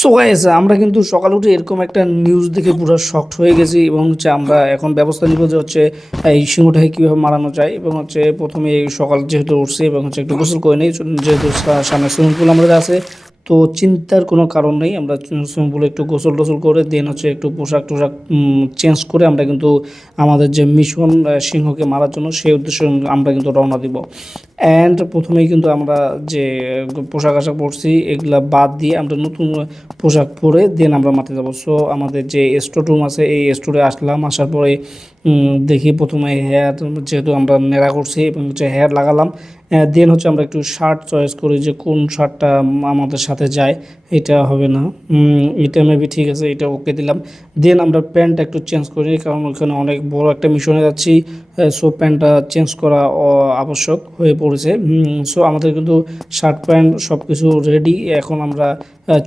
So guys আমরা কিন্তু সকাল উঠে এরকম একটা নিউজ দেখে পুরো শক্ট হয়ে গেছি এবং হচ্ছে আমরা এখন ব্যবস্থা নিব যে হচ্ছে, এই সিংহটাকে কীভাবে মারানো যায় এবং হচ্ছে প্রথমে সকাল যেহেতু উঠছে এবং হচ্ছে একটু গোসল করে নিই, যেহেতু সামনে সুইমিং পুল আমাদের আছে তো চিন্তার কোনো কারণ নেই। আমরা সুইমিং একটু গোসল টোসল করে দেন হচ্ছে একটু পোশাক টোশাক চেঞ্জ করে আমরা কিন্তু আমাদের যে মিশন সিংহকে মারার জন্য, সেই উদ্দেশ্যে আমরা কিন্তু রওনা দিব। অ্যান্ড প্রথমেই কিন্তু আমরা যে পোশাক আশাক পরছি, এগুলা বাদ দিয়ে আমরা নতুন পোশাক পরে দেন আমরা মাঠে যাব। সো আমাদের যে স্টোর রুম আছে, এই স্টোরে আসলাম, আসার পরে দেখি প্রথমে হেয়ার যেহেতু আমরা নেড়া করছি এবং হচ্ছে হেয়ার লাগালাম দেন হচ্ছে আমরা একটু শার্ট চয়েস করি যে কোন শার্টটা আমাদের সাথে যায়, এটা হবে না। এটা মেবি ঠিক আছে, এটা ওকে দিলাম। দেন আমরা প্যান্টটা একটু চেঞ্জ করি, কারণ ওখানে অনেক বড় একটা মিশনে যাচ্ছি সো প্যান্টটা চেঞ্জ করা আবশ্যক হয়ে পড়েছে। সো আমাদের কিন্তু শার্ট প্যান্ট সব কিছু রেডি এখন আমরা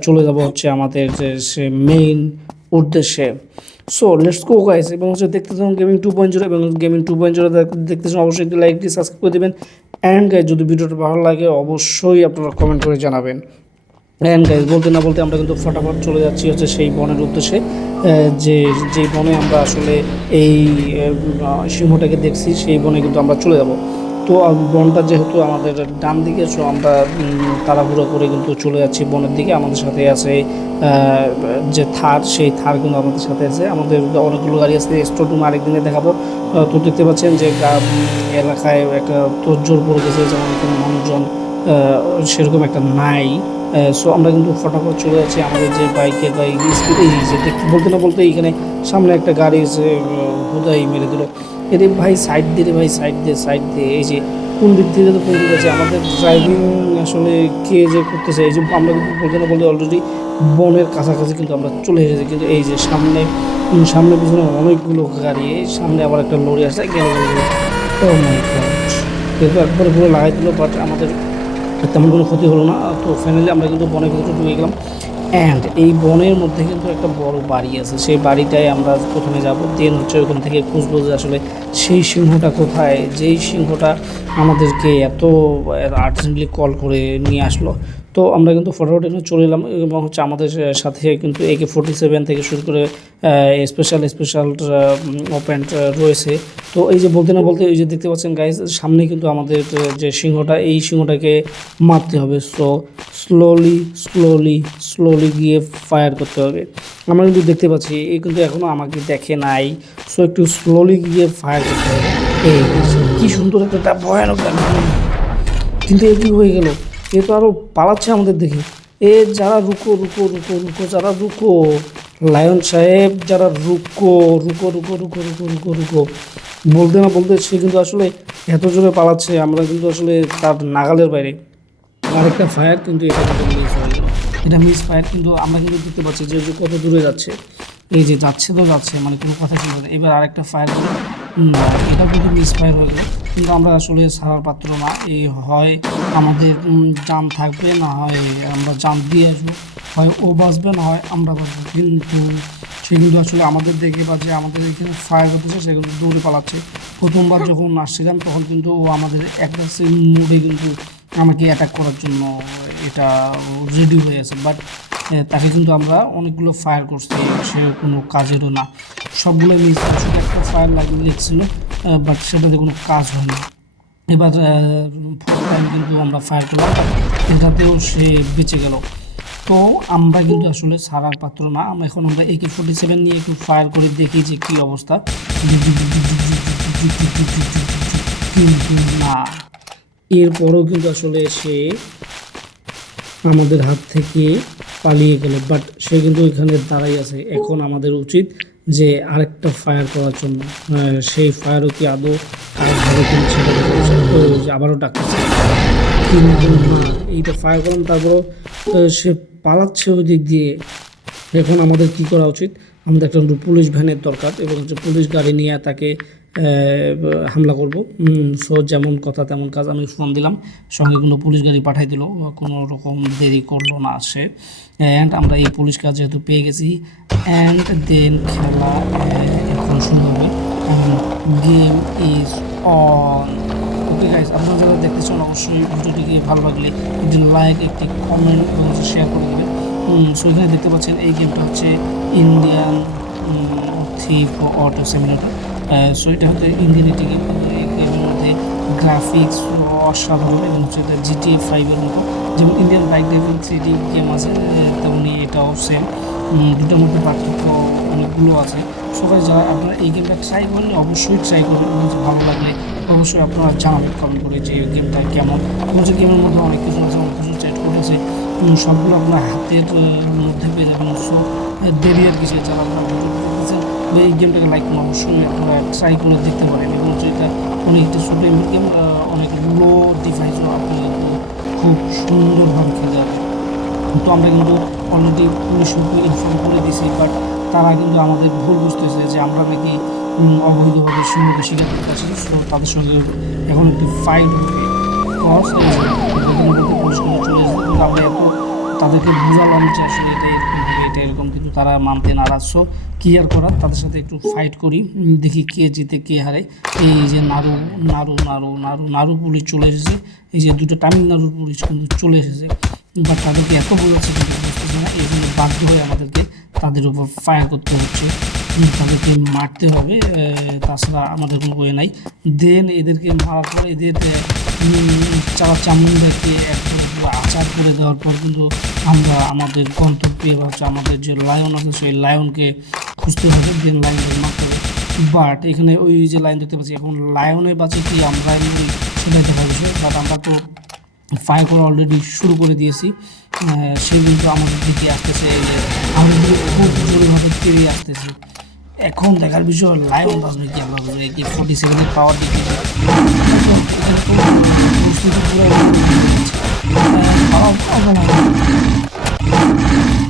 চলে যাব হচ্ছে আমাদের যে, সে মেইন উদ্দেশ্যে। সো লেটস গো গাইস এবং হচ্ছে দেখতে গেমিং টু পয়েন্ট জিরো এবং গেমিং টু পয়েন্ট জিরো দেখতেছেন অবশ্যই একটি লাইক দিয়ে সাবস্ক্রাইব করে দেবেন। অ্যান্ড গাইজ যদি ভিডিওটা ভালো লাগে, অবশ্যই আপনারা কমেন্ট করে জানাবেন। অ্যান্ড গাইজ বলতে না বলতে আমরা কিন্তু ফটাফট চলে যাচ্ছি হচ্ছে সেই বনের উদ্দেশ্যে। যে যে বনে আমরা আসলে এই সিংহটাকে দেখছি, সেই বনে কিন্তু আমরা চলে যাব। তো বনটা যেহেতু আমাদের ডান দিকে সো আমরা তাড়াহুড়ো করে কিন্তু চলে যাচ্ছি বনের দিকে। আমাদের সাথে আছে যে থার, সেই থার কিন্তু আমাদের সাথে আছে। আমাদের অনেকগুলো গাড়ি আছে, স্টোর আরেকদিনে দেখাবো। তো দেখতে পাচ্ছেন যে এলাকায় একটা তোরজোর পড়ে গেছে যেমন এখানে মানুষজন সেরকম একটা নাই। সো আমরা কিন্তু ফটাফট চলে যাচ্ছি আমাদের যে বাইকের বাইক স্পিড, এই যে বলতে না বলতে এখানে সামনে একটা গাড়ি এসে হুদাই মেরে দিল। এরে ভাই সাইড দিয়ে ভাই সাইড দিয়ে সাইড দিয়ে। এই যে কোন দিক থেকে তো দিক আছে আমাদের ড্রাইভিং আসলে কে যে করতেছে, এই যে আমরা কিন্তু বলতে বলতে অলরেডি বনের কাছাকাছি কিন্তু আমরা চলে এসেছি। কিন্তু এই যে সামনে সামনে পিছনে অনেকগুলো গাড়ি, সামনে আবার একটা লরি আসছে গেল কিন্তু একবারে পুরো লাগাই দিল বাট আমাদের তেমন কোনো ক্ষতি হলো না। তো ফাইনালি আমরা কিন্তু বনের ভিতরে ঢুকে গেলাম। অ্যান্ড এই বনের মধ্যে কিন্তু একটা বড় বাড়ি আছে। সেই বাড়িটায় আমরা প্রথমে যাব, দেন হচ্ছে ওখান থেকে খুঁজবো যে আসলে সেই সিংহটা কোথায়। যেই সিংহটা আমাদেরকে এত আর্জেন্টলি কল করে নিয়ে আসলো তো আমরা কিন্তু ফটোফট চলে এলাম এবং হচ্ছে আমাদের সাথে কিন্তু একে ফোর্টি সেভেন থেকে শুরু করে স্পেশাল স্পেশাল ওপেন রয়েছে। তো এই যে বলতে না বলতে এই যে দেখতে পাচ্ছেন গাইজ সামনে কিন্তু আমাদের যে সিংহটা, এই সিংহটাকে মারতে হবে। সো স্লোলি স্লোলি স্লোলি গিয়ে ফায়ার করতে হবে। আমরা কিন্তু দেখতে পাচ্ছি এই কিন্তু এখনও আমাকে দেখে নাই। সো একটু স্লোলি গিয়ে ফায়ার করতে হবে। এই, কি সুন্দর একটা ভয়ানক কিন্তু এ কি হয়ে গেল? এ তো আরও পালাচ্ছে আমাদের দেখে। এ যারা রুকো রুকো রুকো রুকো, যারা রুকো, লায়ন সাহেব যারা রুকো রুকো রুকো রুকো রুকো রুকো রুকো, বলতে না বলতে সে কিন্তু আসলে এত জোরে পালাচ্ছে, আমরা কিন্তু আসলে তার নাগালের বাইরে। আরেকটা ফায়ার কিন্তু এটা এটা মিস ফায়ার কিন্তু আমরা কিন্তু দেখতে পাচ্ছি যে কত দূরে যাচ্ছে। এই যে যাচ্ছে তো যাচ্ছে মানে কোনো কথা না। এবার আরেকটা ফায়ার এটা কিন্তু মিস ফায়ার হয়ে কিন্তু আমরা আসলে সারার পাত্র না এই হয় আমাদের জান থাকবে, না হয় আমরা জান দিয়ে আসব। হয় ও বাঁচবে, না হয় আমরা বাঁচবো। কিন্তু সে কিন্তু আসলে আমাদের দেখে বা যে আমাদের এখানে ফায়ার করতেছে সে কিন্তু দৌড়ে পালাচ্ছে। প্রথমবার যখন আসছিলাম, তখন কিন্তু ও আমাদের একটা মুডে কিন্তু আমাকে অ্যাটাক করার জন্য এটা রেডি হয়ে আছে। বাট তাকে কিন্তু আমরা অনেকগুলো ফায়ার করছি, সে কোনো কাজেরও না। সবগুলো মিস শুধু একটা ফায়ার লাগিয়ে দেখছিল বাট সেটাতে কোনো কাজ হয়নি এবার ফার্স্ট টাইম কিন্তু আমরা ফায়ার করলাম, এটাতেও সে বেঁচে গেল। তো আমরা কিন্তু আসলে সারার পাত্র না, আমরা এখন আমরা একে ফোর্টি সেভেন নিয়ে একটু ফায়ার করে দেখি যে কী অবস্থা। না। এরপরও কিন্তু আসলে সে আমাদের হাত থেকে পালিয়ে গেল বাট সে কিন্তু এখানে দাঁড়াই আছে। এখন আমাদের উচিত যে আরেকটা ফায়ার করার জন্য। সেই ফায়ারও কি আদৌ আবারও ডাকতেছে। এইটা ফায়ার করলাম, তারপরও সে পালাচ্ছে ওই দিক দিয়ে। এখন আমাদের কি করা উচিত? আমাদের একটা পুলিশ ভ্যানের দরকার, এবং হচ্ছে পুলিশ গাড়ি নিয়ে তাকে হামলা করব। সো যেমন কথা তেমন কাজ। আমি ফোন দিলাম, সঙ্গে কোনো পুলিশ গাড়ি পাঠাই দিল। কোনো রকম দেরি করল না সে। অ্যান্ড আমরা এই পুলিশ কাজ যেহেতু পেয়ে গেছি। অ্যান্ড দেন খেলা এখন শুরু হবে। Game is on okay guys আপনারা যারা দেখতেছেন, অবশ্যই ভিডিওটিকে ভালো লাগলে একটি লাইক একটি কমেন্ট এবং শেয়ার করে দেবেন। সো এখানে দেখতে পাচ্ছেন, এই গেমটা হচ্ছে Indian theft auto simulator so এটা হচ্ছে গেম এই গেমের মধ্যে গ্রাফিক্স অসাধারণ এবং হচ্ছে এটা জিটি ফাইভের মতো। যেমন Indian bike driving three D game আছে, তেমনি এটাও সেম দুটোর মধ্যে পার্থক্য অনেকগুলো আছে। সবাই যারা আপনারা এই গেমটা ট্রাই করলে অবশ্যই ট্রাই করবেন। এবং ভালো লাগলে অবশ্যই আপনারা জানাবেন কমেন্ট করে যে এই গেমটা কেমন। এবং যে গেমের মধ্যে অনেক কিছু আছে, অনেক কিছু চ্যাট করেছে সবগুলো আপনার হাতের মধ্যে পেয়ে যাবেন। সো দেরি আর কিছু যারা আপনারা এই গেমটাকে লাইক অবশ্যই আপনারা ট্রাই করে দেখতে পারেন। এবং এটা অনেকটা ছোটো গেম অনেক লো ডিভাইসও আপনি খুব সুন্দরভাবে খেলতে পারবেন। তো আমরা কিন্তু অলরেডি পুলিশকে ইনফর্ম করে দিয়েছি বাট তারা কিন্তু আমাদের ভুল বুঝতেছে যে আমরা নাকি অবৈধভাবে সিংহকে শিকার করতে আসি তাদের সঙ্গে এখন একটি ফাইট হবে। পুলিশ চলে এসেছে। আমরা এত তাদেরকে বুঝালাম যে আসলে এটা এরকম হবে এটা এরকম কিন্তু তারা মানতে নারাজ। সো আর করার তাদের সাথে একটু ফাইট করি। দেখি কে জিতে, কে হারে। এই যে নাড়ু নাড়ু নাড়ু নাড়ু নাড়ু পুলিশ চলে এসেছে। এই যে দুটো তামিলনাড়ুর পুলিশ কিন্তু চলে এসেছে। বা তাদেরকে এত বলেছে কিন্তু বুঝতেছে না। এই জন্য বাধ্য হয়ে আমাদেরকে তাদের উপর ফায়ার করতে হচ্ছে। তাদেরকে মারতে হবে। তাছাড়া আমাদের কোনো ওয়ে নাই। দেন এদেরকে মারার পর এদের চারা চামুন্ডাকে একদম পুরো আচার করে দেওয়ার পর কিন্তু আমরা আমাদের গন্তব্যে বা হচ্ছে আমাদের যে লায়ন আছে, সেই লায়নকে খুঁজতে হবে দেন মারতে হবে বাট এখানে ওই যে লাইন দেখতে পাচ্ছি, এখন লায়নে বাঁচে কি আমরা সেটাই দেখা বিষয়। বাট আমরা তো ফায়ার করা অলরেডি শুরু করে দিয়েছি। সে কিন্তু আমাদের দিকে আসতেছে, এই আমাদের খুব জোরভাবে তেড়িয়ে আসতেছে। এখন দেখার বিষয় লাইন বাজবে কি আল্লাহ বাজবে কি ফোর্টি সেভেনের পাওয়ার দিকে 그래서아 우.